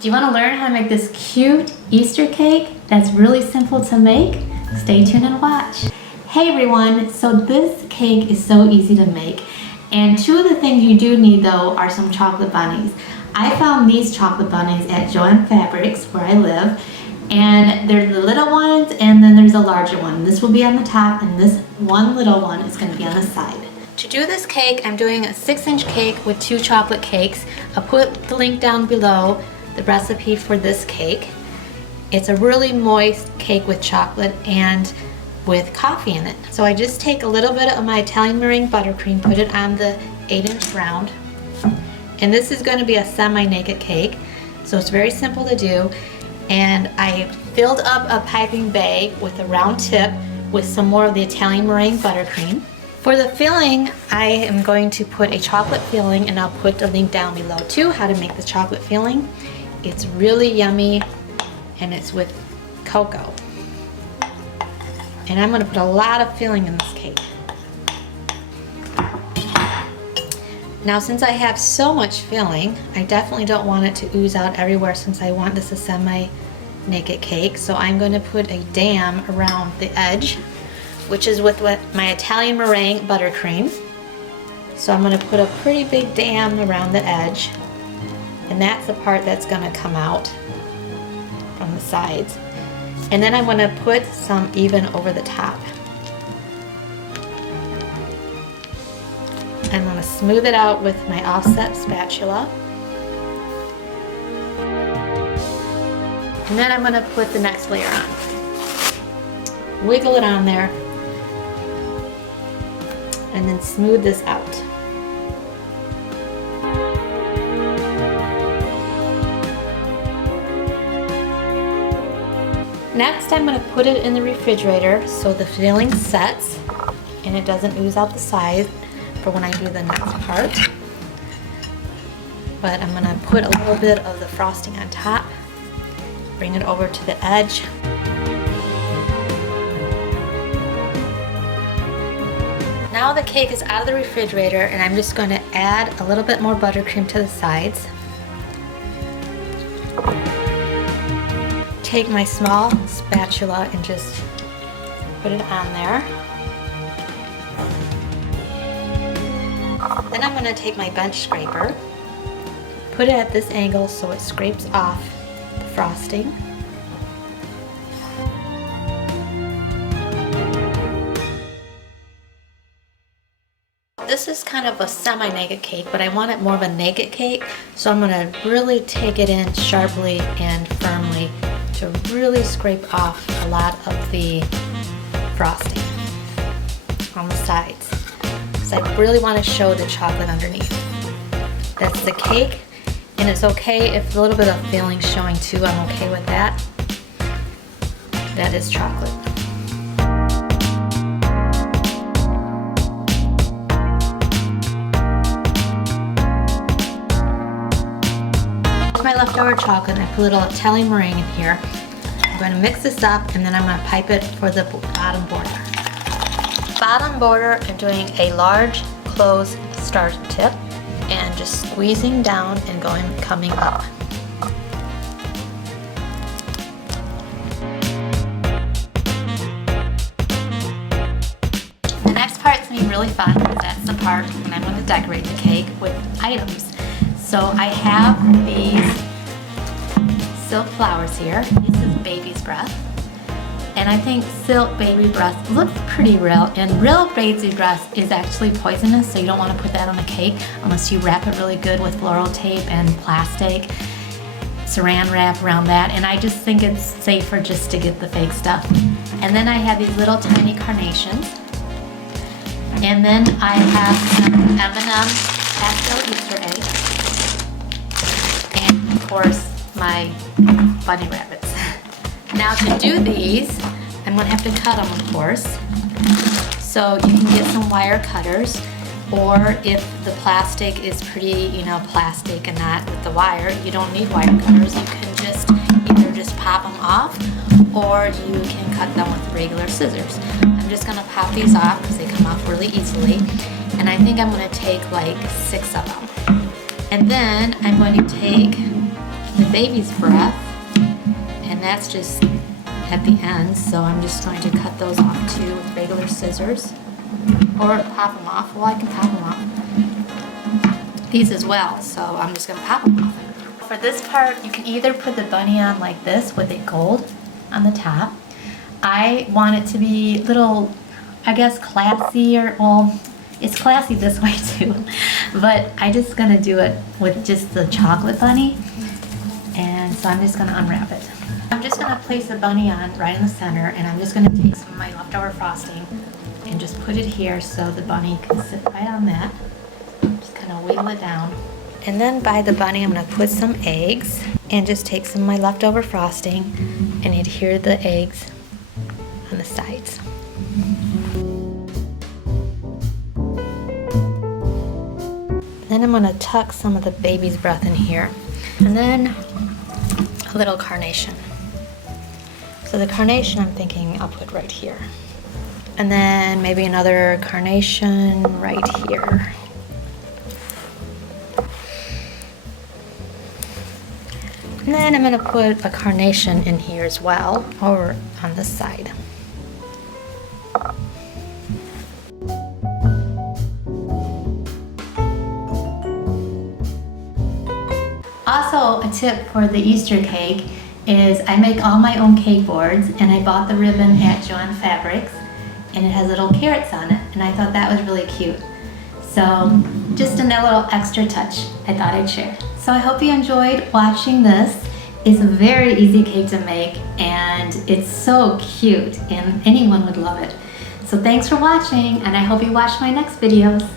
Do you want to learn how to make this cute Easter cake that's really simple to make? Stay tuned and watch. Hey everyone, so this cake is so easy to make, and two of the things you do need though are some chocolate bunnies. I found these chocolate bunnies at Joann Fabrics where I live, and there's the little ones and then there's a larger one. This will be on the top and this one little one is going to be on the side. To do this cake, I'm doing a 6-inch cake with 2 chocolate cakes. I'll put the link down below, the recipe for this cake. It's a really moist cake with chocolate and with coffee in it. So I just take a little bit of my Italian meringue buttercream, put it on the 8-inch round. And this is going to be a semi-naked cake, so it's very simple to do. And I filled up a piping bag with a round tip with some more of the Italian meringue buttercream. For the filling, I am going to put a chocolate filling, and I'll put the link down below too, how to make the chocolate filling. It's really yummy, and it's with cocoa. And I'm going to put a lot of filling in this cake. Now, since I have so much filling, I definitely don't want it to ooze out everywhere since I want this a semi-naked cake. So I'm going to put a dam around the edge, which is with my Italian meringue buttercream. So I'm going to put a pretty big dam around the edge, and that's the part that's going to come out from the sides. And then I'm going to put some even over the top. I'm going to smooth it out with my offset spatula. And then I'm going to put the next layer on. Wiggle it on there. And then smooth this out. Next, I'm going to put it in the refrigerator so the filling sets and it doesn't ooze out the side for when I do the next part. But I'm going to put a little bit of the frosting on top, bring it over to the edge. Now the cake is out of the refrigerator, and I'm just going to add a little bit more buttercream to the sides. Take my small spatula and just put it on there. Then I'm going to take my bench scraper, put it at this angle so it scrapes off the frosting. This is kind of a semi-naked cake, but I want it more of a naked cake, so I'm going to really take it in sharply and firmly to really scrape off a lot of the frosting on the sides. So I really want to show the chocolate underneath. That's the cake, and it's okay if a little bit of filling showing too. I'm okay with that. That is chocolate. My leftover chocolate, and I put a little Italian meringue in here. I'm going to mix this up, and then I'm going to pipe it for the bottom border. Bottom border, I'm doing a large closed start tip and just squeezing down and coming up. The next part's going to be really fun because that's the part when I'm going to decorate the cake with items. So I have these silk flowers here. This is baby's breath. And I think silk baby breath looks pretty real, and real baby breath is actually poisonous, so you don't want to put that on the cake unless you wrap it really good with floral tape and plastic, saran wrap around that, and I just think it's safer just to get the fake stuff. And then I have these little tiny carnations. And then I have some M&M pastel Easter eggs. And of course, my bunny rabbits. Now to do these, I'm going to have to cut them, of course. So you can get some wire cutters, or if the plastic is pretty, plastic and not with the wire, you don't need wire cutters. You can just either just pop them off, or you can cut them with regular scissors. I'm just going to pop these off because they come off really easily. And I think I'm going to take like 6 of them. And then I'm going to take the baby's breath, and that's just at the end, so I'm just going to cut those off too with regular scissors, or pop them off. Well, I can pop them off. These as well, so I'm just going to pop them off. For this part, you can either put the bunny on like this with it gold on the top. I want it to be a little, I guess, classy, or, well, it's classy this way too, but I'm just going to do it with just the chocolate bunny, and so I'm just going to unwrap it. I'm just going to place the bunny on right in the center, and I'm just going to take some of my leftover frosting and just put it here so the bunny can sit right on that. Just kind of wiggle it down. And then by the bunny, I'm going to put some eggs and just take some of my leftover frosting and adhere the eggs on the sides. Then I'm going to tuck some of the baby's breath in here. And then a little carnation. So the carnation, I'm thinking I'll put right here. And then maybe another carnation right here. And then I'm going to put a carnation in here as well, over on this side. Also, a tip for the Easter cake is I make all my own cake boards, and I bought the ribbon at Joann Fabrics, and it has little carrots on it, and I thought that was really cute. So just a little extra touch I thought I'd share. So I hope you enjoyed watching this. It's a very easy cake to make, and it's so cute, and anyone would love it. So thanks for watching, and I hope you watch my next videos.